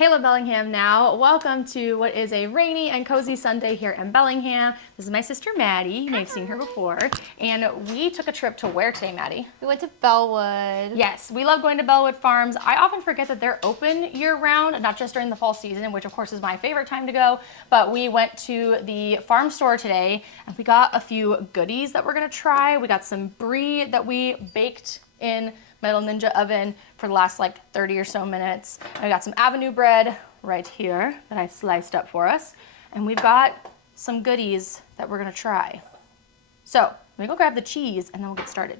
Hey, Bellingham now. Welcome to what is a rainy and cozy Sunday here in Bellingham. This is my sister Maddie. You may have seen her before. And we took a trip to where today, Maddie? We went to Bellewood. Yes, we love going to Bellewood Farms. I often forget that they're open year-round, not just during the fall season, which of course is my favorite time to go. But we went to the Farmstore today and we got a few goodies that we're gonna try. We got some brie that we baked in my little Ninja oven for the last like 30 or so minutes. And I got some Avenue bread right here that I sliced up for us. And we've got some goodies that we're gonna try. So I'm gonna go grab the cheese and then we'll get started.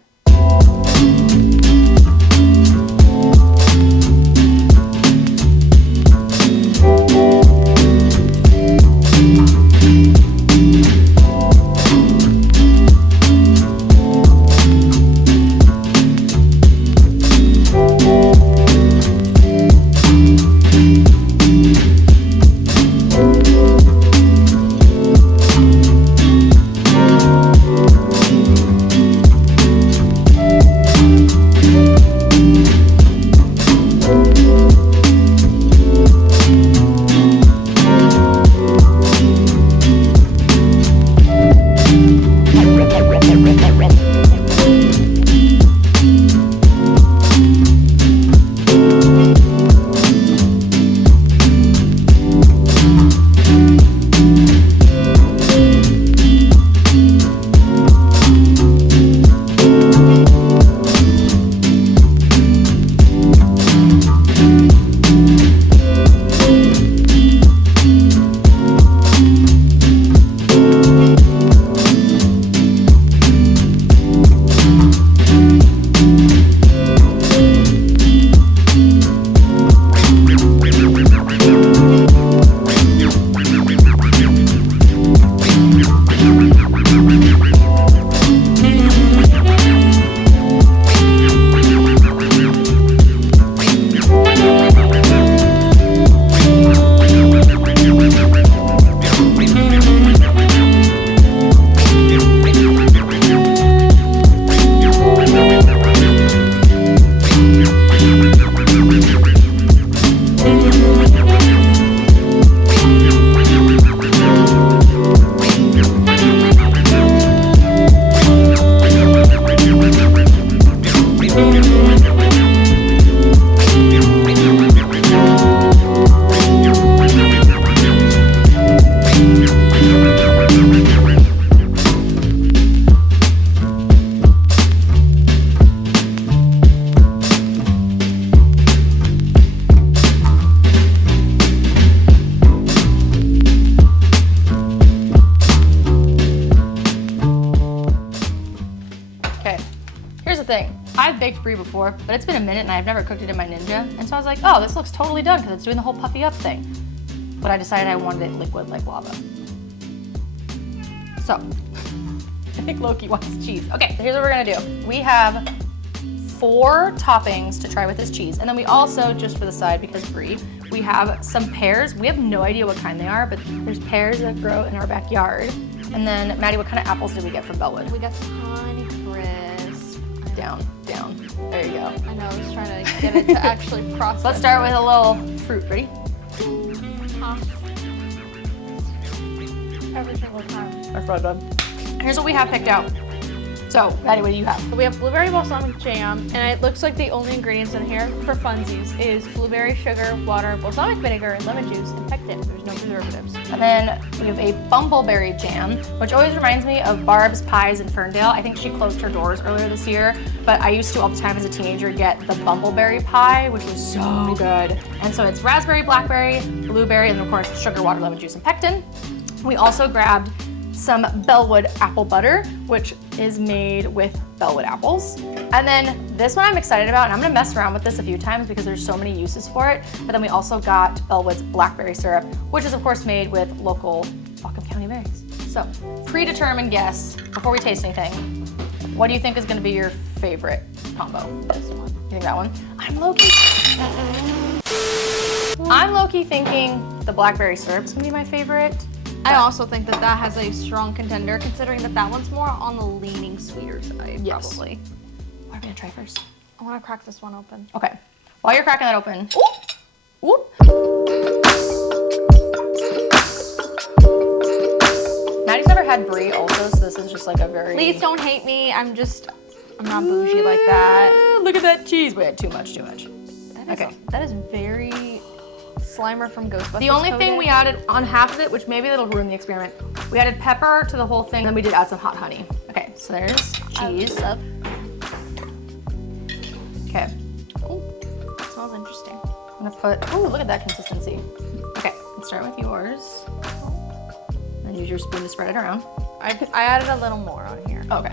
I've baked brie before, but it's been a minute and I've never cooked it in my Ninja. And so I was like, oh, this looks totally done because it's doing the whole puffy up thing. But I decided I wanted it liquid like lava. So, I think Loki wants cheese. Okay, so here's what we're gonna do. We have 4 toppings to try with this cheese. And then we also, just for the side, because brie, we have some pears. We have no idea what kind they are, but there's pears that grow in our backyard. And then, Maddie, what kind of apples did we get from Bellewood? We got some honey crisp. Down. There you go. I know, I was trying to get it to actually process. Let's start with a little fruit. Ready? Every single time. That's right, bud. Here's what we have picked out. So, Maddie, what do you have? We have blueberry balsamic jam, and it looks like the only ingredients in here for funsies is blueberry, sugar, water, balsamic vinegar, and lemon juice, and pectin. There's no preservatives. And then we have a bumbleberry jam, which always reminds me of Barb's Pies in Ferndale. I think she closed her doors earlier this year, but I used to all the time as a teenager get the bumbleberry pie, which was so good. And so it's raspberry, blackberry, blueberry, and of course sugar, water, lemon juice, and pectin. We also grabbed some Bellewood apple butter, which is made with Bellewood apples. And then this one I'm excited about, and I'm gonna mess around with this a few times because there's so many uses for it. But then we also got Bellewood's blackberry syrup, which is of course made with local Buckham County berries. So, predetermined guess, before we taste anything, what do you think is gonna be your favorite combo? This one. You think that one? I'm low-key thinking the blackberry syrup's gonna be my favorite. I also think that that has a strong contender, considering that that one's more on the leaning sweeter side, Yes. probably. What are we gonna try first? I want to crack this one open. Okay. While you're cracking that open, ooh, ooh. had brie also, so this is just like a very... Please don't hate me. I'm not bougie like that. Look at that cheese. Wait, too much. That is very Slimer from Ghostbusters. The only thing we added on half of it, which maybe it'll ruin the experiment, we added pepper to the whole thing, then we did add some hot honey. Okay, so there's cheese. Okay. Oh, smells interesting. I'm gonna put, oh, look at that consistency. Okay, let's start with yours. And use your spoon to spread it around. I added a little more on here. Okay.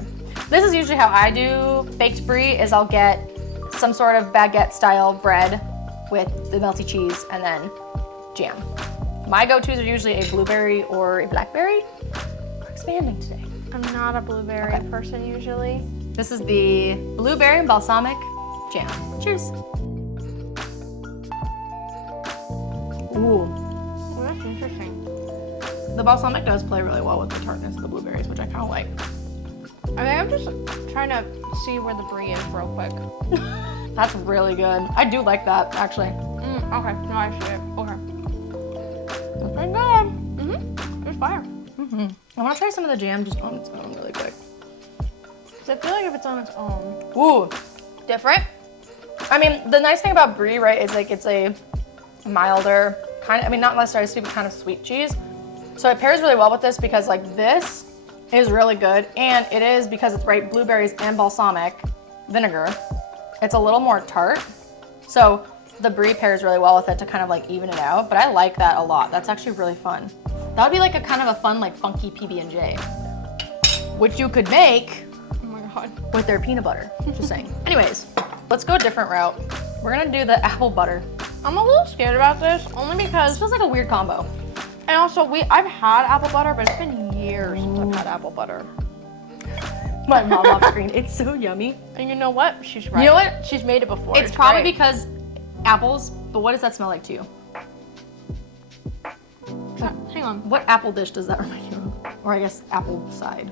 This is usually how I do baked brie, is I'll get some sort of baguette style bread with the melty cheese and then jam. My go-tos are usually a blueberry or a blackberry. We're expanding today. I'm not a blueberry person usually. This is the blueberry and balsamic jam. Cheers. Ooh. Oh, that's interesting. The balsamic does play really well with the tartness of the blueberries, which I kind of like. I think I'm just trying to see where the brie is real quick. That's really good. I do like that, actually. Okay, no, I see it. Okay. That's pretty good. Mm-hmm. It's fire. Mm-hmm. I want to try some of the jam just on its own really quick. So I feel like if it's on its own. Ooh. Different? I mean, the nice thing about brie, right, is like it's a milder, kind of, I mean, not necessarily sweet, but kind of sweet cheese. So it pairs really well with this because like this is really good. And it is, because it's right, blueberries and balsamic vinegar, it's a little more tart. So the brie pairs really well with it to kind of like even it out. But I like that a lot. That's actually really fun. That would be like a kind of a fun, like funky PB&J, which you could make with their peanut butter, just saying. Anyways, let's go a different route. We're gonna do the apple butter. I'm a little scared about this, only because This feels like a weird combo. And also, I've had apple butter, but it's been years since I've had apple butter. My mom off screen, it's so yummy. And you know what? She's right. You know what? She's made it before. It's probably great. because apples, but what does that smell like to you? Hang on. What apple dish does that remind you of? Or I guess apple side.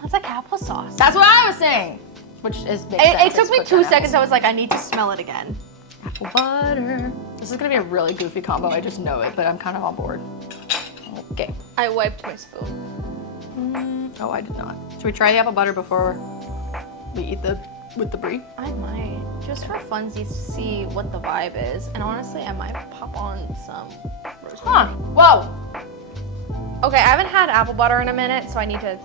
That's like applesauce. That's what I was saying. Which is big. It took me 2 seconds. I was like, I need to smell it again. Apple butter. This is gonna be a really goofy combo. I just know it, but I'm kind of on board. Okay. I wiped my spoon. Oh, I did not. Should we try the apple butter before we eat with the brie? I might, just for funsies, to see what the vibe is. And honestly, I might pop on some rosemary. Huh. Whoa. Okay, I haven't had apple butter in a minute, so I need to.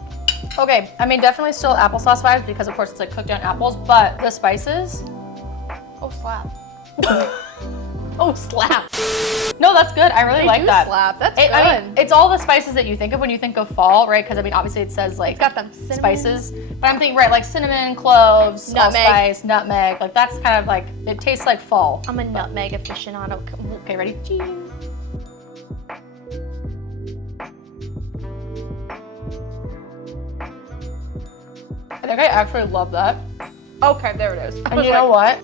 Okay, I mean, definitely still applesauce vibes because, of course, it's like cooked on apples, but the spices. Oh, slap. Oh, slap. No, that's good. I really like that. Slap. That's good. I mean, it's all the spices that you think of when you think of fall, right? Because I mean, obviously it says like it's got them cinnamon. Spices, but I'm thinking right, like cinnamon, cloves, Nutmeg. allspice, nutmeg. Like that's kind of like it tastes like fall. I'm a nutmeg aficionado. Okay, ready? I think I actually love that. Okay, there it is. And you know what?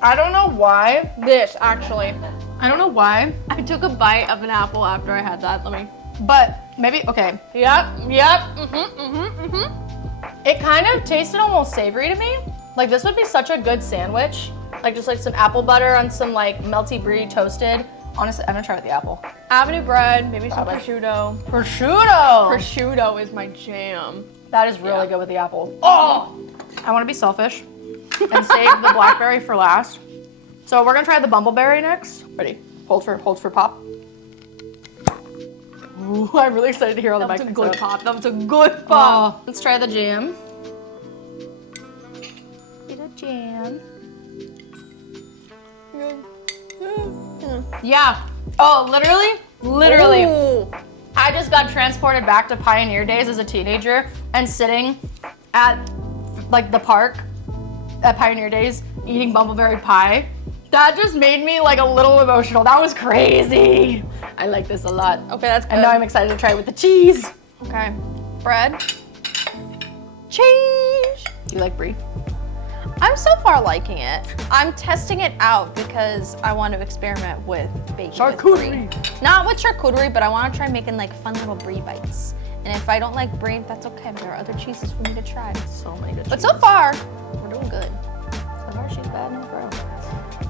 I don't know why. This, actually. I don't know why. I took a bite of an apple after I had that. But maybe, okay. Yep. It kind of tasted almost savory to me. Like this would be such a good sandwich. Like just like some apple butter on some like melty brie toasted. Honestly, I'm gonna try with the apple. Avenue bread, maybe some prosciutto. Prosciutto! Prosciutto is my jam. That is really good with the apple. Oh! I wanna be selfish and save the blackberry for last. So we're gonna try the bumbleberry next. Ready? Hold for pop. Ooh, I'm really excited to hear all the mic picks up. That was a good pop. Let's try the jam. Get a jam. Yeah. Oh, literally. Ooh. I just got transported back to Pioneer days as a teenager and sitting at like the park at Pioneer days eating bumbleberry pie. That just made me like a little emotional. That was crazy. I like this a lot. Okay, that's good. And now I'm excited to try it with the cheese. Okay. Bread. Cheese. Do you like brie? I'm so far liking it. I'm testing it out because I want to experiment with baking Charcuterie. with brie. Not with charcuterie, but I want to try making like fun little brie bites. And if I don't like brie, that's okay. There are other cheeses for me to try. So many good But cheeses. so far, we're doing good. So far she's bad in a row.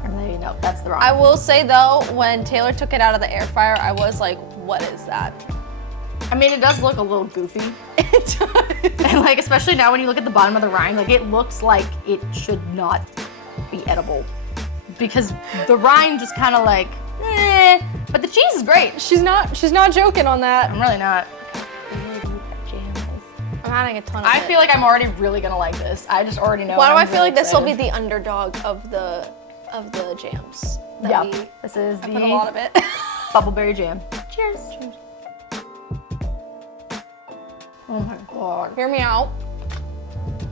Or maybe no, that's the wrong. I will say though, when Taylor took it out of the air fryer, I was like, what is that? I mean, it does look a little goofy. It does. And like, especially now when you look at the bottom of the rind, like it looks like it should not be edible. Because the rind just kind of like, eh. But the cheese is great. She's not joking on that. I'm really not. I'm adding a ton of I it. feel like I'm already really gonna like this. I just already know. Why do I'm I feel really like this will be excited. the underdog of the jams? Yeah, this is I the put a lot of it. Bumbleberry jam. Cheers. Cheers. Oh my god. Hear me out.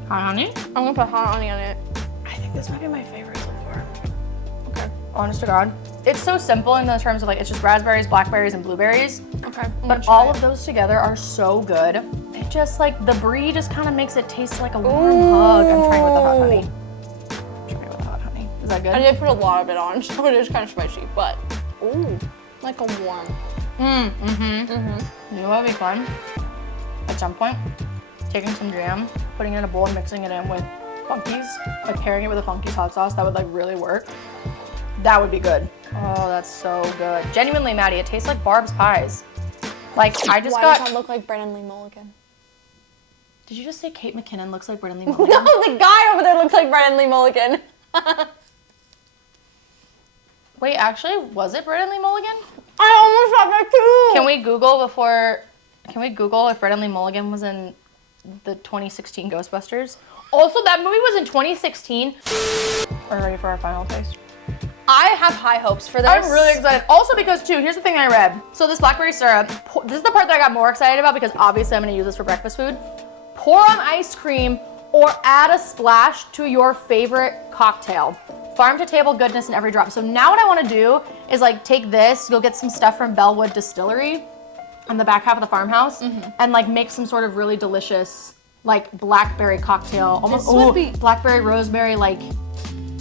Hot honey? I'm gonna put hot honey on it. I think this might be my favorite so far. Okay. Honest to God. It's so simple in the terms of like, it's just raspberries, blackberries, and blueberries. Okay. But all of those together are so good. It just like, the brie just kind of makes it taste like a warm hug. I'm trying with the hot honey. Is that good? I did put a lot of it on, so it is kind of spicy, but ooh, like a warm. You know what would be fun? At some point, taking some jam, putting it in a bowl and mixing it in with Funky's, like pairing it with a Funky's hot sauce, that would like really work. That would be good. Oh, that's so good. Genuinely, Maddie, it tastes like Barb's pies. Like, I just Why got... does that look like Brennan Lee Mulligan? Did you just say Kate McKinnon looks like Brennan Lee Mulligan? No, the guy over there looks like Brennan Lee Mulligan. Wait, actually, was it Brennan Lee Mulligan? I almost thought that too. Can we Google if Brennan Lee Mulligan was in the 2016 Ghostbusters? Also, that movie was in 2016. Are you ready for our final taste? I have high hopes for this. I'm really excited. Also because too, here's the thing I read. So this blackberry syrup, this is the part that I got more excited about because obviously I'm gonna use this for breakfast food. Pour on ice cream or add a splash to your favorite cocktail. Farm to table goodness in every drop. So now what I wanna do is like take this, you'll get some stuff from Bellewood Distillery on the back half of the farmhouse and like make some sort of really delicious like blackberry cocktail. Almost would be blackberry rosemary like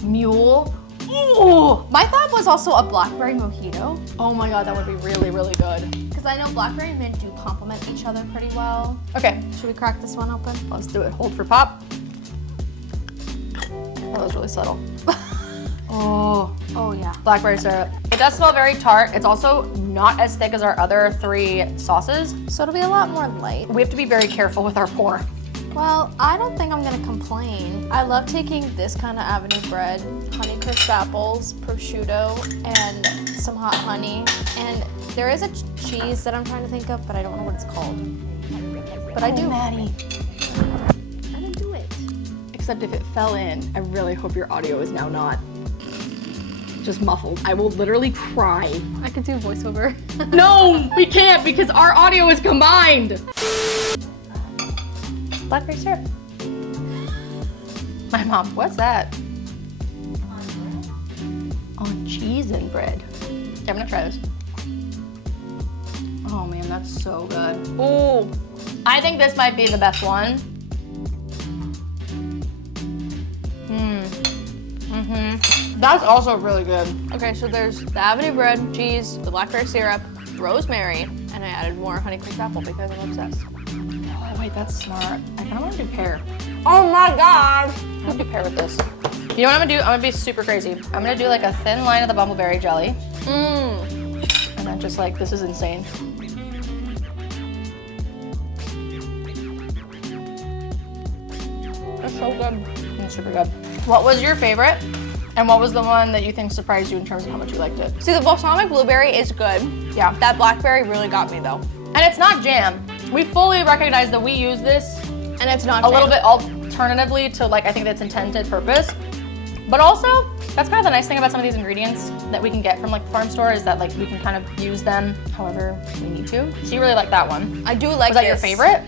mule. Ooh. My thought was also a blackberry mojito. Oh my god, that would be really, really good. Because I know blackberry and mint do complement each other pretty well. Okay, Should we crack this one open? let's do it. Hold for pop. Oh, that was really subtle. Oh, yeah. blackberry syrup. It does smell very tart. It's also not as thick as our other 3 sauces. So it'll be a lot more light. We have to be very careful with our pour. Well, I don't think I'm gonna complain. I love taking this kind of Avenue bread, Honeycrisp apples, prosciutto, and some hot honey. And there is a cheese that I'm trying to think of, but I don't know what it's called. But I do. Maddie. I didn't do it. Except if it fell in, I really hope your audio is now not just muffled. I will literally cry. I could do voiceover. No, we can't because our audio is combined. Blackberry syrup. My mom, what's that? On cheese and bread. Okay, I'm gonna try this. Oh man, that's so good. Ooh, I think this might be the best one. That's also really good. Okay, so there's the Avenue bread, cheese, the blackberry syrup, rosemary, and I added more Honeycrisp apple because I'm obsessed. Oh wait, that's smart. I kind of want to do pear. Oh my god! I'm gonna do pear with this. You know what I'm gonna do? I'm gonna be super crazy. I'm gonna do like a thin line of the Bumbleberry jelly. And then just like, this is insane. That's so good. It's super good. What was your favorite? And what was the one that you think surprised you in terms of how much you liked it? See, the balsamic blueberry is good. Yeah. That blackberry really got me though. And it's not jam. We fully recognize that we use this And it's not a little bit alternatively to like, I think that's intended purpose. But also, that's kind of the nice thing about some of these ingredients that we can get from like the farm store is that like we can kind of use them however we need to. So you really like that one. I do like Was that your favorite?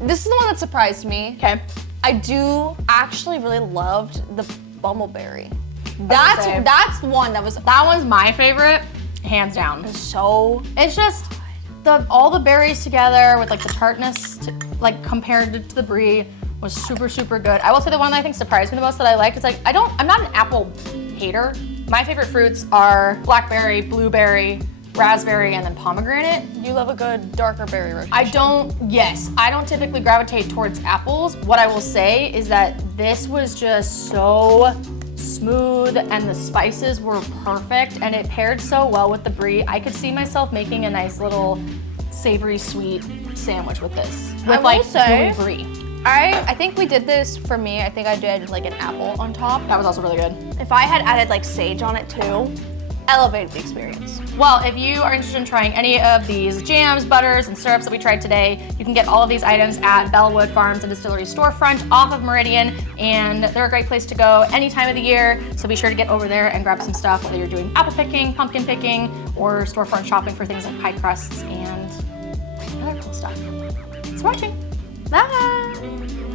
This is the one that surprised me. Okay. I do actually really loved the Bumbleberry. say. That's the one that was That one's my favorite, hands down. so It's just all the berries together with like the tartness, like compared to the brie was super, super good. I will say the one that I think surprised me the most that I liked is like, I'm not an apple hater. My favorite fruits are blackberry, blueberry, raspberry, and then pomegranate. you love a good darker berry rotation. I don't typically gravitate towards apples. What I will say is that this was just so smooth and the spices were perfect and it paired so well with the brie. I could see myself making a nice little savory sweet sandwich with this. I With will like say- gooey brie. I think we did this for me. I think I did like an apple on top. That was also really good. If I had added like sage on it too, elevated the experience. Well, if you are interested in trying any of these jams, butters, and syrups that we tried today, you can get all of these items at Bellewood Farms and Distillery storefront off of Meridian, and they're a great place to go any time of the year, so be sure to get over there and grab some stuff, whether you're doing apple picking, pumpkin picking, or storefront shopping for things like pie crusts and other cool stuff. Thanks for watching. Bye.